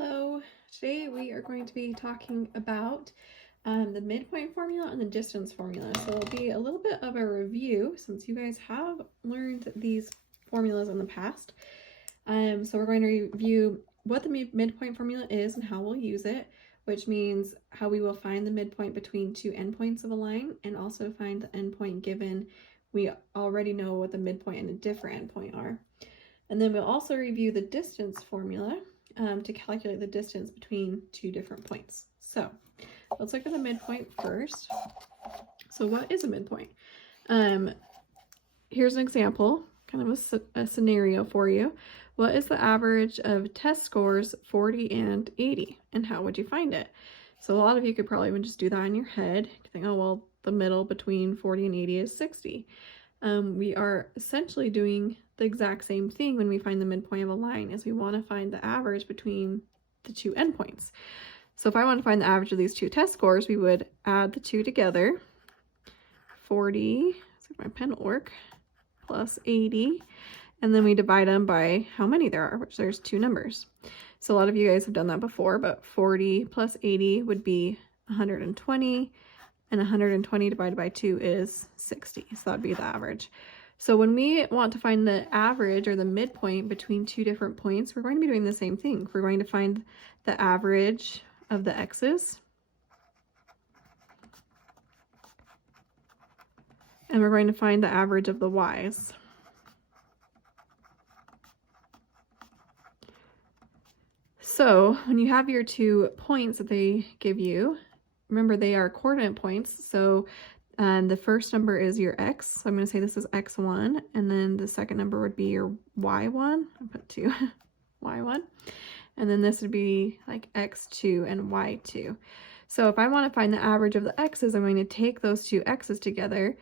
Hello, today we are going to be talking about the midpoint formula and the distance formula. So it'll be a little bit of a review since you guys have learned these formulas in the past. So we're going to review what the midpoint formula is and how we'll use it, which means how we will find the midpoint between two endpoints of a line and also find the endpoint given we already know what the midpoint and a different endpoint are. And then we'll also review the distance formula to calculate the distance between two different points. So let's look at the midpoint first. So what is a midpoint? Here's an example, kind of a scenario for you. What is the average of test scores 40 and 80? And how would you find it? So a lot of you could probably even just do that in your head. You could think, oh, well, the middle between 40 and 80 is 60. We are essentially doing the exact same thing when we find the midpoint of a line, is we want to find the average between the two endpoints. So if I want to find the average of these two test scores, we would add the two together. 40, let's see if my pen will work, plus 80, and then we divide them by how many there are, which there's two numbers. So a lot of you guys have done that before, but 40 plus 80 would be 120, and 120 divided by 2 is 60, so that'd be the average. So when we want to find the average or the midpoint between two different points, we're going to be doing the same thing. We're going to find the average of the x's, and we're going to find the average of the y's. So when you have your 2 points that they give you, remember they are coordinate points, so the first number is your x, so I'm going to say this is x1, and then the second number would be your y1, I'll put 2, y1, and then this would be like x2 and y2. So if I want to find the average of the x's, I'm going to take those two x's together,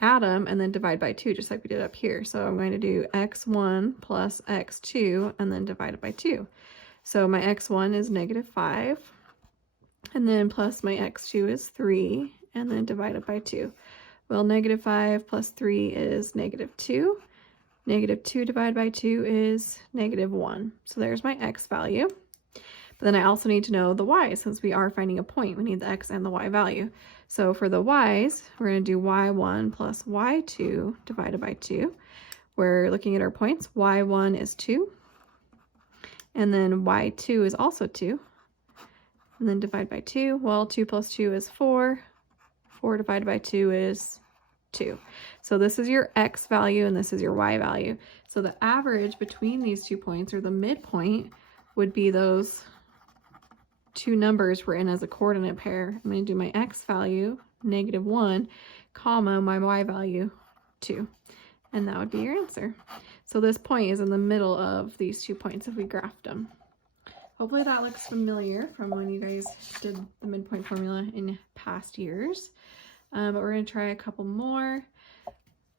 add them, and then divide by 2, just like we did up here. So I'm going to do x1 plus x2, and then divide it by 2. So my x1 is -5, and then plus my x2 is 3, and then divide it by 2. Well, -5 plus 3 is -2. -2 divided by 2 is -1. So there's my x value. But then I also need to know the y, since we are finding a point. We need the x and the y value. So for the y's, we're going to do y1 plus y2 divided by 2. We're looking at our points. y1 is 2. And then y2 is also 2. And then divide by 2. Well, 2 plus 2 is 4. 4 divided by 2 is 2. So this is your x value and this is your y value. So the average between these 2 points, or the midpoint, would be those two numbers we're in as a coordinate pair. I'm going to do my x value, -1, comma, my y value, 2. And that would be your answer. So this point is in the middle of these 2 points if we graphed them. Hopefully that looks familiar from when you guys did the midpoint formula in past years. But we're going to try a couple more.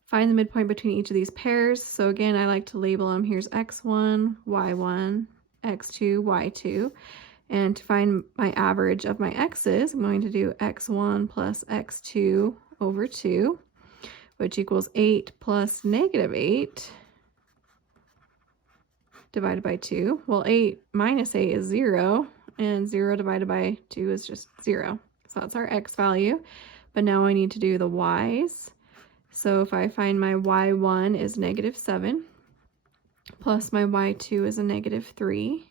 Find the midpoint between each of these pairs. So again, I like to label them. Here's x1, y1, x2, y2. And to find my average of my x's, I'm going to do x1 plus x2 over 2, which equals 8 plus -8 divided by 2. Well, 8 minus 8 is 0, and 0 divided by 2 is just 0. So that's our x value. But now I need to do the y's. So if I find my y1 is -7, plus my y2 is a -3.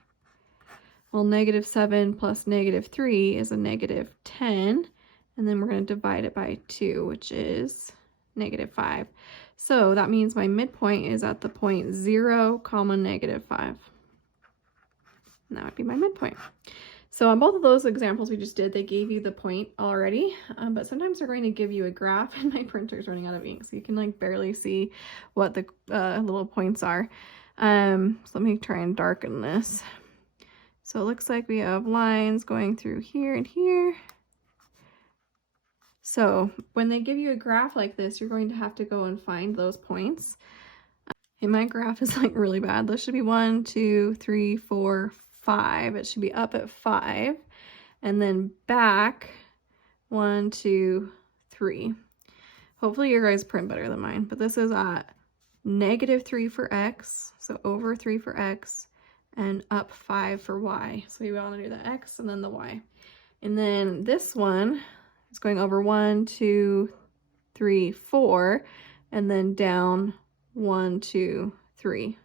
Well, -7 plus -3 is a -10, and then we're going to divide it by 2, which is -5. So that means my midpoint is at the point 0, -5. And that would be my midpoint. So on both of those examples we just did, they gave you the point already, but sometimes they're going to give you a graph, and my printer's running out of ink, so you can like barely see what the little points are. So let me try and darken this. So it looks like we have lines going through here and here. So when they give you a graph like this, you're going to have to go and find those points. And my graph is like really bad. This should be 1, 2, 3, 4, 5. It should be up at 5, and then back 1, 2, 3. Hopefully your guys print better than mine, but this is at -3 for x, so over 3 for x, and up 5 for y. So we want to do the x and then the y. And then this one is going over 1, 2, 3, 4, and then down 1, 2, 3.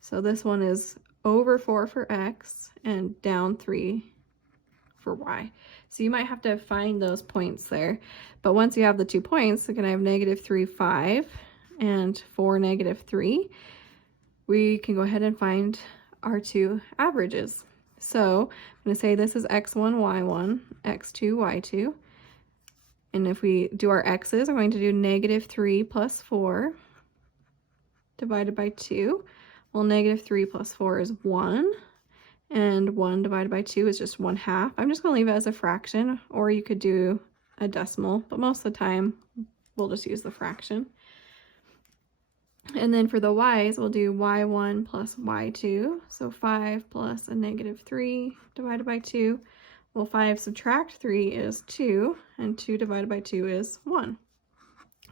So this one is over 4 for x and down 3 for y. So you might have to find those points there. But once you have the 2 points, again, I have -3, 5 and 4, -3. We can go ahead and find our 2 averages. So I'm going to say this is x1, y1, x2, y2. And if we do our x's, I'm going to do -3 plus 4 divided by 2. Well, -3 plus 4 is 1. And 1 divided by 2 is just 1/2. I'm just going to leave it as a fraction, or you could do a decimal, but most of the time we'll just use the fraction. And then for the y's, we'll do y1 plus y2. So 5 plus a -3 divided by 2. Well, 5 subtract 3 is 2, and 2 divided by 2 is 1.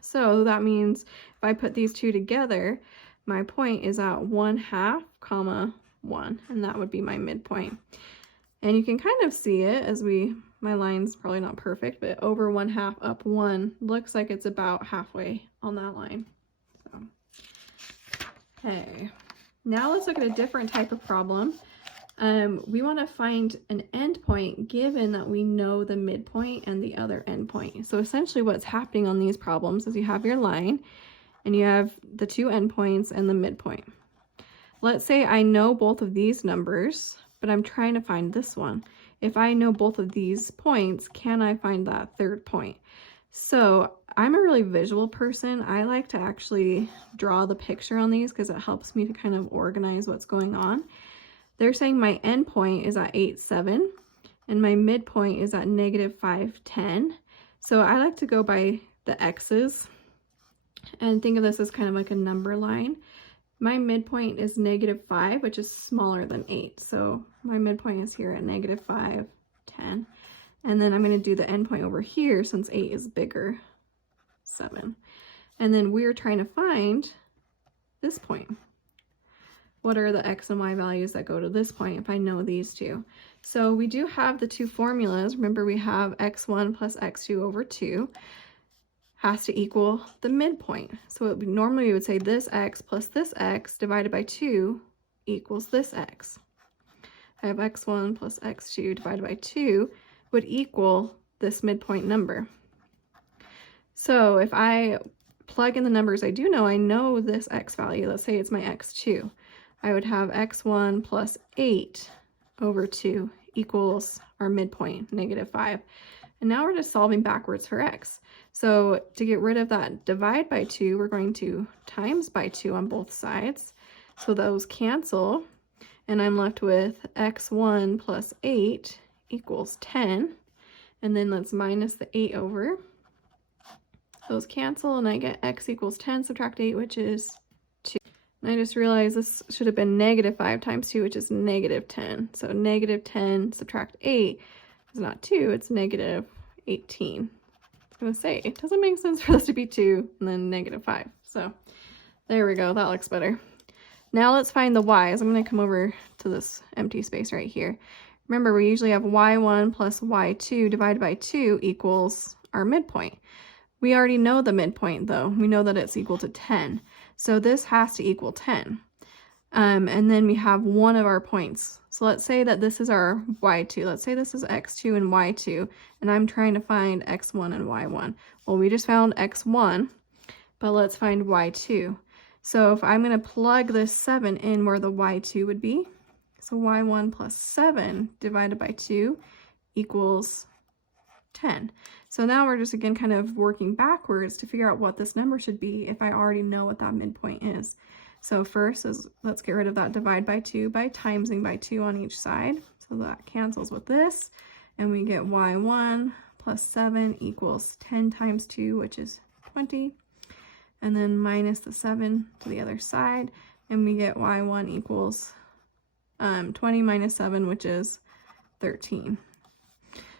So that means if I put these two together, my point is at 1/2, comma 1, and that would be my midpoint. And you can kind of see it as my line's probably not perfect, but over 1/2 up 1 looks like it's about halfway on that line. So, okay, now let's look at a different type of problem. We want to find an endpoint given that we know the midpoint and the other endpoint. So essentially what's happening on these problems is you have your line and you have the 2 endpoints and the midpoint. Let's say I know both of these numbers, but I'm trying to find this one. If I know both of these points, can I find that third point? So I'm a really visual person. I like to actually draw the picture on these because it helps me to kind of organize what's going on. They're saying my endpoint is at 8, 7, and my midpoint is at -5, 10. So I like to go by the x's and think of this as kind of like a number line. My midpoint is -5, which is smaller than 8. So my midpoint is here at -5, 10. And then I'm going to do the endpoint over here since 8 is bigger, 7. And then we're trying to find this point. What are the x and y values that go to this point if I know these two? So we do have the 2 formulas. Remember, we have x1 plus x2 over 2 has to equal the midpoint. So normally we would say this x plus this x divided by 2 equals this x. I have x1 plus x2 divided by 2 would equal this midpoint number. So if I plug in the numbers I do know, I know this x value. Let's say it's my x2. I would have x1 plus 8 over 2 equals our midpoint, -5. And now we're just solving backwards for x. So to get rid of that divide by 2, we're going to times by 2 on both sides. So those cancel, and I'm left with x1 plus 8 equals 10. And then let's minus the 8 over. Those cancel, and I get x equals 10, subtract 8, which is 2. And I just realized this should have been -5 times 2, which is -10. So -10 subtract 8 is not 2, it's -18. I was going to say, it doesn't make sense for this to be 2 and then -5. So there we go, that looks better. Now let's find the y's. I'm going to come over to this empty space right here. Remember, we usually have y1 plus y2 divided by 2 equals our midpoint. We already know the midpoint though. We know that it's equal to 10. So this has to equal 10. And then we have one of our points. So let's say that this is our y2. Let's say this is x2 and y2, and I'm trying to find x1 and y1. Well, we just found x1, but let's find y2. So if I'm going to plug this 7 in where the y2 would be, so y1 plus 7 divided by 2 equals 10. So now we're just again kind of working backwards to figure out what this number should be if I already know what that midpoint is. So first is, let's get rid of that divide by 2 by timesing by 2 on each side. So that cancels with this, and we get y1 plus 7 equals 10 times 2, which is 20. And then minus the 7 to the other side, and we get y1 equals 20 minus 7, which is 13.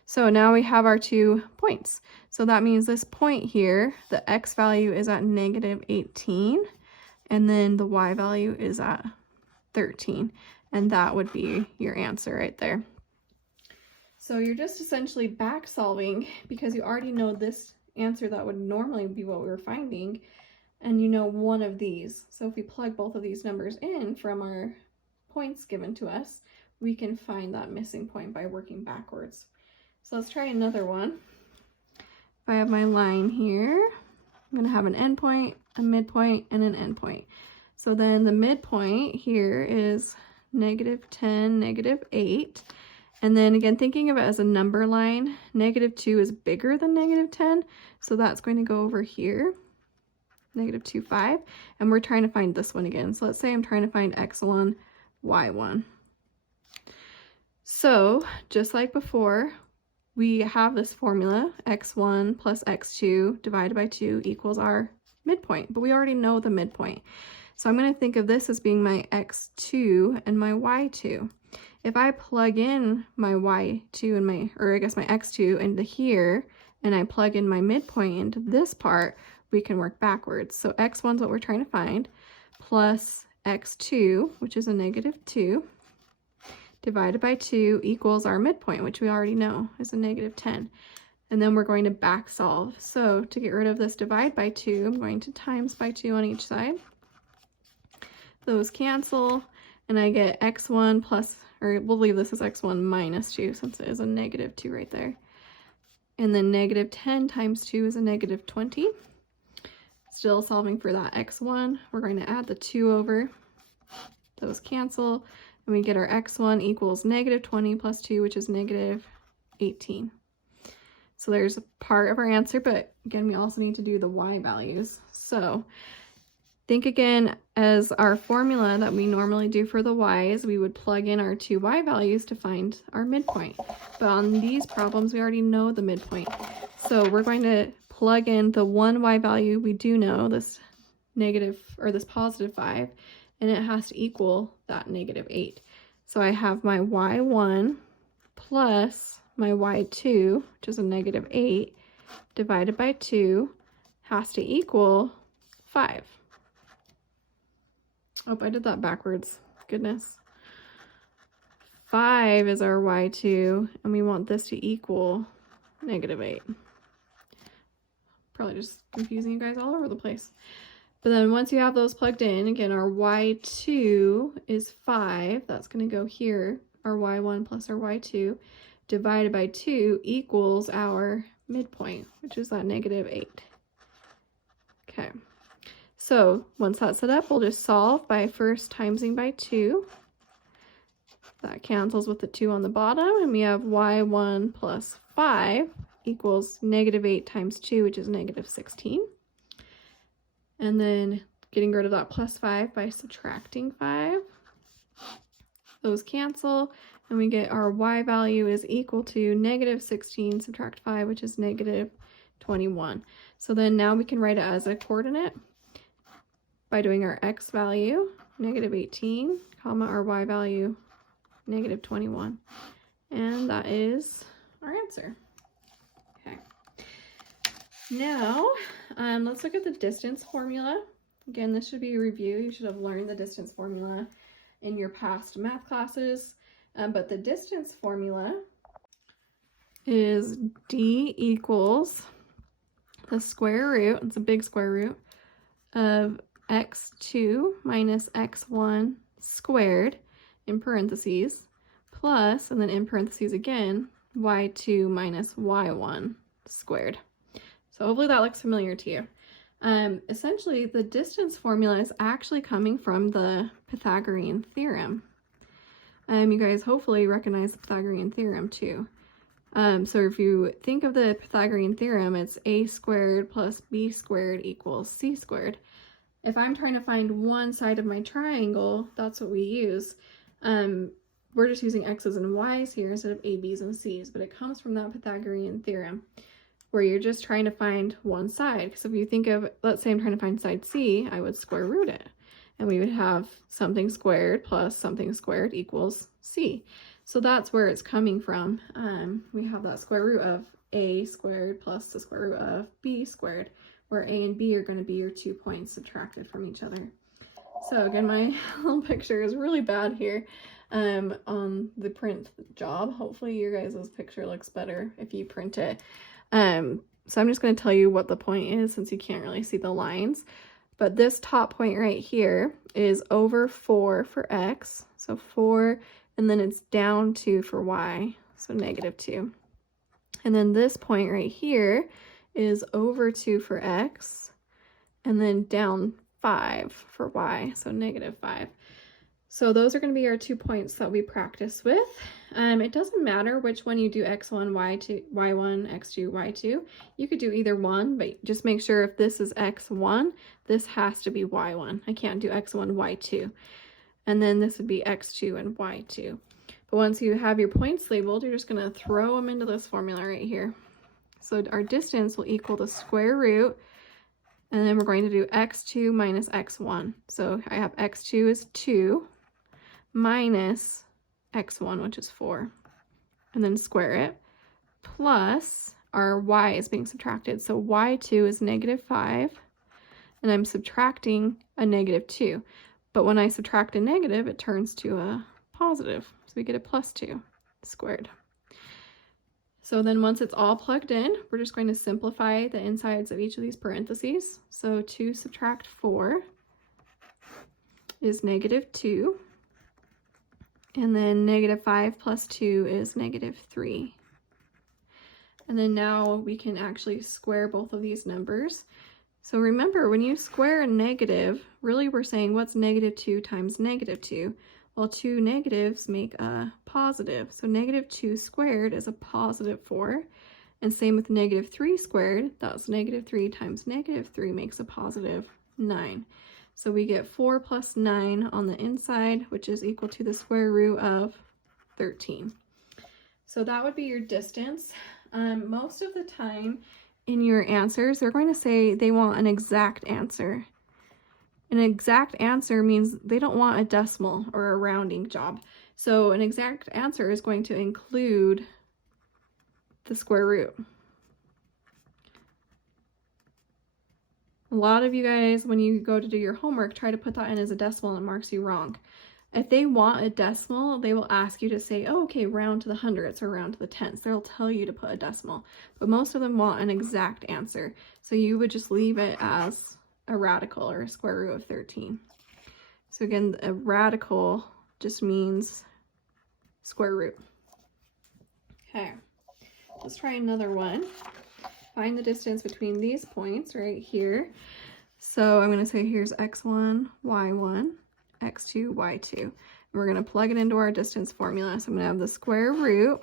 So now we have our 2 points. So that means this point here, the x value is at -18, and then the y value is at 13. And that would be your answer right there. So you're just essentially back solving because you already know this answer that would normally be what we were finding, and you know one of these. So if we plug both of these numbers in from our points given to us, we can find that missing point by working backwards. So let's try another one. If I have my line here, I'm going to have an endpoint, a midpoint, and an endpoint. So then the midpoint here is -10, -8. And then again, thinking of it as a number line, -2 is bigger than -10. So that's going to go over here, -2, 5. And we're trying to find this one again. So let's say I'm trying to find x1, y1. So just like before, we have this formula, x1 plus x2 divided by 2 equals our midpoint, but we already know the midpoint. So I'm going to think of this as being my x2 and my y2. If I plug in my y2 and my x2 into here, and I plug in my midpoint into this part, we can work backwards. So x1 is what we're trying to find, plus x2, which is a -2, divided by 2 equals our midpoint, which we already know is a -10. And then we're going to back solve. So to get rid of this divide by 2, I'm going to times by 2 on each side. Those cancel, and I get x1 plus, or we'll leave this as x1 minus 2 since it is a -2 right there. And then -10 times 2 is a -20. Still solving for that x1, we're going to add the 2 over. Those cancel, and we get our x1 equals -20 plus 2, which is -18. So there's a part of our answer, but again, we also need to do the y values. So think again as our formula that we normally do for the y's, we would plug in our 2 y values to find our midpoint. But on these problems, we already know the midpoint. So we're going to plug in the one y value we do know, this +5, and it has to equal that -8. So I have my y1 plus my y2, which is a -8, divided by 2, has to equal 5. Oh, I did that backwards. Goodness. 5 is our y2, and we want this to equal -8. Probably just confusing you guys all over the place. But then once you have those plugged in, again, our y2 is 5. That's going to go here. Our y1 plus our y2 divided by 2 equals our midpoint, which is that -8. Okay. So once that's set up, we'll just solve by first timesing by 2. That cancels with the 2 on the bottom, and we have y1 plus 5 equals -8 times 2, which is -16. And then getting rid of that +5 by subtracting 5. Those cancel, and we get our y value is equal to -16 subtract 5, which is -21. So then now we can write it as a coordinate by doing our x value, -18, comma, our y value, -21. And that is our answer. Okay. Now, let's look at the distance formula. Again, this should be a review. You should have learned the distance formula in your past math classes. But the distance formula is d equals the square root, it's a big square root, of x2 minus x1 squared in parentheses, plus, and then in parentheses again, y2 minus y1 squared. So hopefully that looks familiar to you. Essentially, the distance formula is actually coming from the Pythagorean theorem. You guys hopefully recognize the Pythagorean theorem too. So if you think of the Pythagorean theorem, it's a squared plus b squared equals c squared. If I'm trying to find one side of my triangle, that's what we use. We're just using x's and y's here instead of a, b's, and c's, but it comes from that Pythagorean theorem where you're just trying to find one side. Because if you think of, let's say I'm trying to find side c, I would square root it. And we would have something squared plus something squared equals c. So that's where it's coming from. We have that square root of a squared plus the square root of b squared, where a and b are going to be your 2 points subtracted from each other. So again, my little picture is really bad here on the print job. Hopefully your guys' picture looks better if you print it. So I'm just going to tell you what the point is since you can't really see the lines. But this top point right here is over 4 for x, so 4, and then it's down 2 for y, so -2. And then this point right here is over 2 for x, and then down 5 for y, so -5. So those are going to be our 2 points that we practice with. It doesn't matter which one you do, x1, y2, y1, x2, y2. You could do either one, but just make sure if this is x1, this has to be y1. I can't do x1, y2. And then this would be x2 and y2. But once you have your points labeled, you're just going to throw them into this formula right here. So our distance will equal the square root, and then we're going to do x2 minus x1. So I have x2 is 2 minus x1, which is 4, and then square it, plus our y is being subtracted. So y2 is -5, and I'm subtracting a -2. But when I subtract a negative, it turns to a positive. So we get a +2 squared. So then once it's all plugged in, we're just going to simplify the insides of each of these parentheses. So 2 subtract 4 is -2. And then -5 plus 2 is -3. And then now we can actually square both of these numbers. So remember, when you square a negative, really we're saying what's -2 times -2? Well, 2 negatives make a positive. So -2 squared is a +4. And same with -3 squared, that's -3 times -3 makes a +9. So we get 4 plus 9 on the inside, which is equal to the square root of 13. So that would be your distance. Most of the time in your answers, they're going to say they want an exact answer. An exact answer means they don't want a decimal or a rounding job. So an exact answer is going to include the square root. A lot of you guys, when you go to do your homework, try to put that in as a decimal and it marks you wrong. If they want a decimal, they will ask you to say, oh, okay, round to the hundredths or round to the tenths. They'll tell you to put a decimal, but most of them want an exact answer. So you would just leave it as a radical or a square root of 13. So again, a radical just means square root. Okay, let's try another one. Find the distance between these points right here. So I'm going to say here's x1, y1, x2, y2. And we're going to plug it into our distance formula. So I'm going to have the square root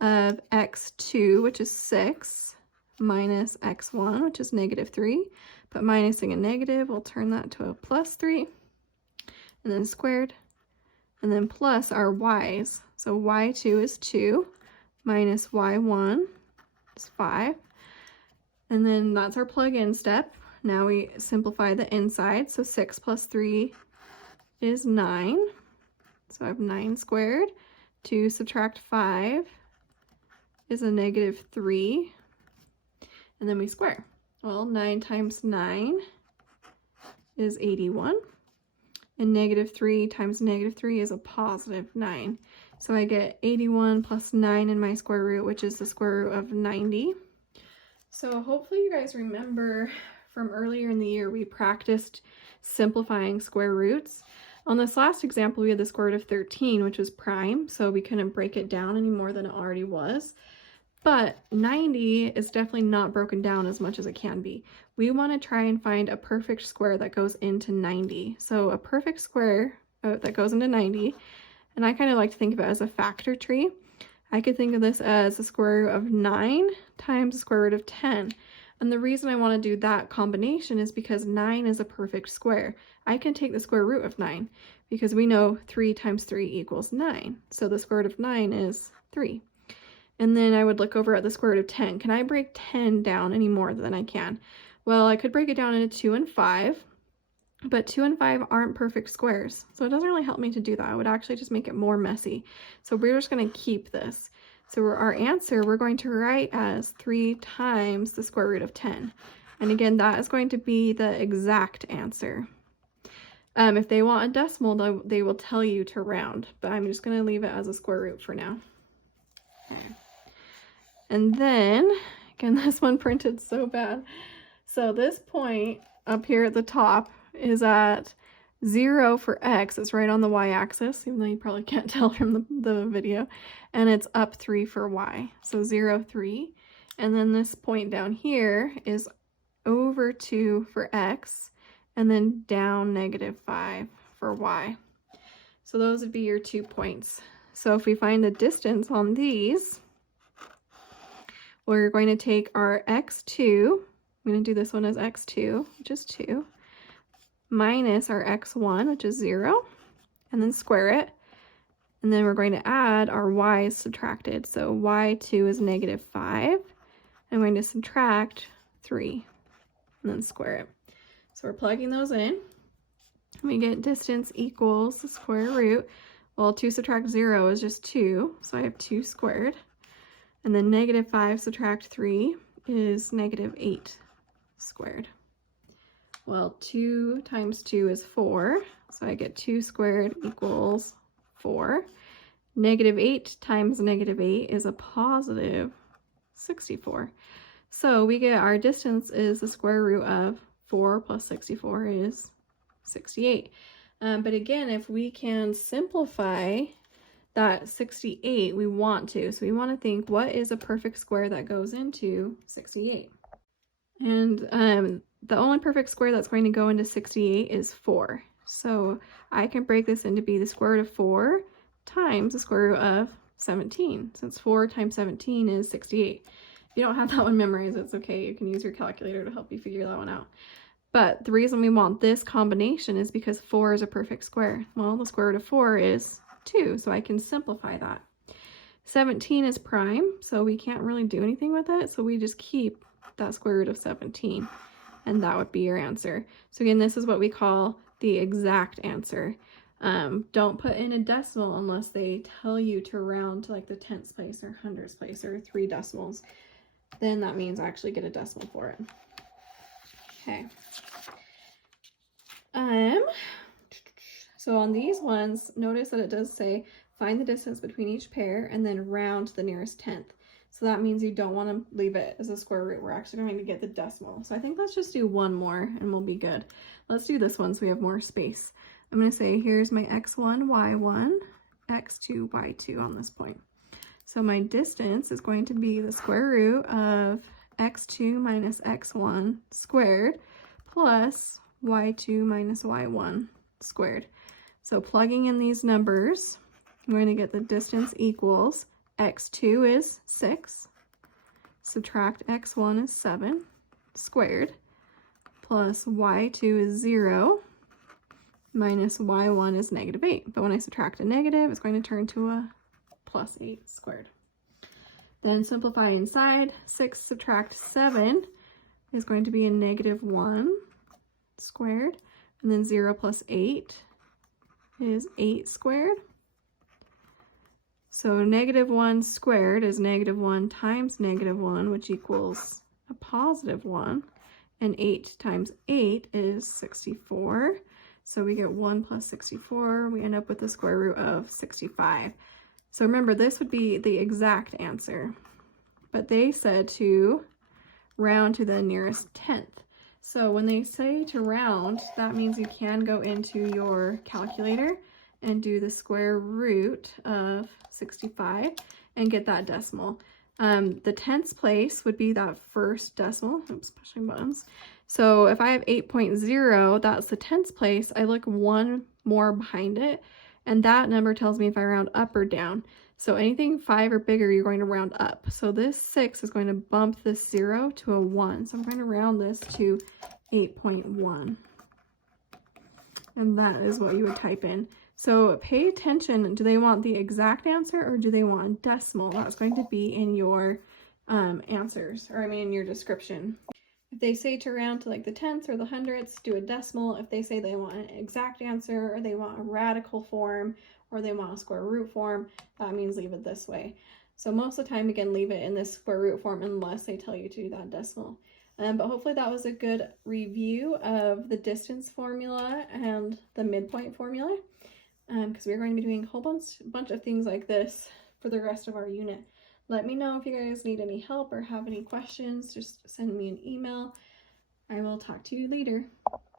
of x2, which is 6, minus x1, which is -3. But minusing a negative will turn that to a +3. And then squared. And then plus our y's. So y2 is 2, minus y1 is 5. And then that's our plug-in step. Now we simplify the inside. So 6 plus 3 is 9. So I have 9 squared. 2 subtract 5 is a -3. And then we square. Well, 9 times 9 is 81. And -3 times -3 is a +9. So I get 81 plus 9 in my square root, which is the square root of 90. So hopefully you guys remember from earlier in the year, we practiced simplifying square roots. On this last example, we had the square root of 13, which was prime, so we couldn't break it down any more than it already was. But 90 is definitely not broken down as much as it can be. We want to try and find a perfect square that goes into 90. So a perfect square that goes into 90, and I kind of like to think of it as a factor tree. I could think of this as the square root of 9 times the square root of 10. And the reason I want to do that combination is because 9 is a perfect square. I can take the square root of 9 because we know 3 times 3 equals 9. So the square root of 9 is 3. And then I would look over at the square root of 10. Can I break 10 down any more than I can? Well, I could break it down into 2 and 5. But 2 and 5 aren't perfect squares, so it doesn't really help me to do that. It would actually just make it more messy. So we're just going to keep this. So our answer, we're going to write as 3 times the square root of 10. And again, that is going to be the exact answer. If they want a decimal, they will tell you to round, but I'm just going to leave it as a square root for now. Okay. And then, again, this one printed so bad. So this point up here at the top is at 0 for x. It's right on the y-axis, even though you probably can't tell from the video. And it's up 3 for y. So 0, 3. And then this point down here is over 2 for x, and then down -5 for y. So those would be your 2 points. So if we find the distance on these, we're going to take our x2, I'm going to do this one as x2, which is 2, minus our x1, which is 0, and then square it. And then we're going to add our y's subtracted. So y2 is -5. I'm going to subtract 3, and then square it. So we're plugging those in. We get distance equals the square root. Well, 2 subtract 0 is just 2, so I have 2 squared. And then -5 subtract 3 is -8 squared. Well, 2 times 2 is 4, so I get 2 squared equals 4. -8 times -8 is a positive 64. So we get our distance is the square root of 4 plus 64 is 68. But again, if we can simplify that 68, we want to. So we want to think, what is a perfect square that goes into 68? And the only perfect square that's going to go into 68 is 4. So I can break this into be the square root of 4 times the square root of 17, since 4 times 17 is 68. If you don't have that one memorized, it's okay. You can use your calculator to help you figure that one out. But the reason we want this combination is because 4 is a perfect square. Well, the square root of 4 is 2, so I can simplify that. 17 is prime, so we can't really do anything with it, so we just keep that square root of 17, and that would be your answer. So again, this is what we call the exact answer. Don't put in a decimal unless they tell you to round to like the 10th place or 100th place or 3 decimals. Then that means actually get a decimal for it. Okay. So on these ones, notice that it does say find the distance between each pair and then round to the nearest 10th. So that means you don't want to leave it as a square root. We're actually going to get the decimal. So I think let's just do one more and we'll be good. Let's do this one so we have more space. I'm going to say here's my x1, y1, x2, y2 on this point. So my distance is going to be the square root of x2 minus x1 squared plus y2 minus y1 squared. So plugging in these numbers, I'm going to get the distance equals x2 is 6, subtract x1 is 7 squared, plus y2 is 0, minus y1 is -8. But when I subtract a negative, it's going to turn to a plus 8 squared. Then simplify inside. 6 subtract 7 is going to be a -1 squared. And then 0 plus 8 is 8 squared. So -1 squared is -1 times -1, which equals a +1. And 8 times 8 is 64. So we get 1 plus 64. We end up with the square root of 65. So remember, this would be the exact answer. But they said to round to the nearest 10th. So when they say to round, that means you can go into your calculator and do the square root of 65 and get that decimal. The 10th place would be that first decimal. Oops, pushing buttons. So if I have 8.0, that's the 10th place. I look one more behind it, and that number tells me if I round up or down. So anything 5 or bigger, you're going to round up. So this 6 is going to bump this 0 to a 1. So I'm going to round this to 8.1. And that is what you would type in. So pay attention. Do they want the exact answer or do they want a decimal? That's going to be in your answers, or I mean in your description. If they say to round to like the 10ths or the 100ths, do a decimal. If they say they want an exact answer or they want a radical form or they want a square root form, that means leave it this way. So most of the time, again, leave it in this square root form unless they tell you to do that decimal. But hopefully that was a good review of the distance formula and the midpoint formula, because we're going to be doing a whole bunch of things like this for the rest of our unit. Let me know if you guys need any help or have any questions. Just send me an email. I will talk to you later.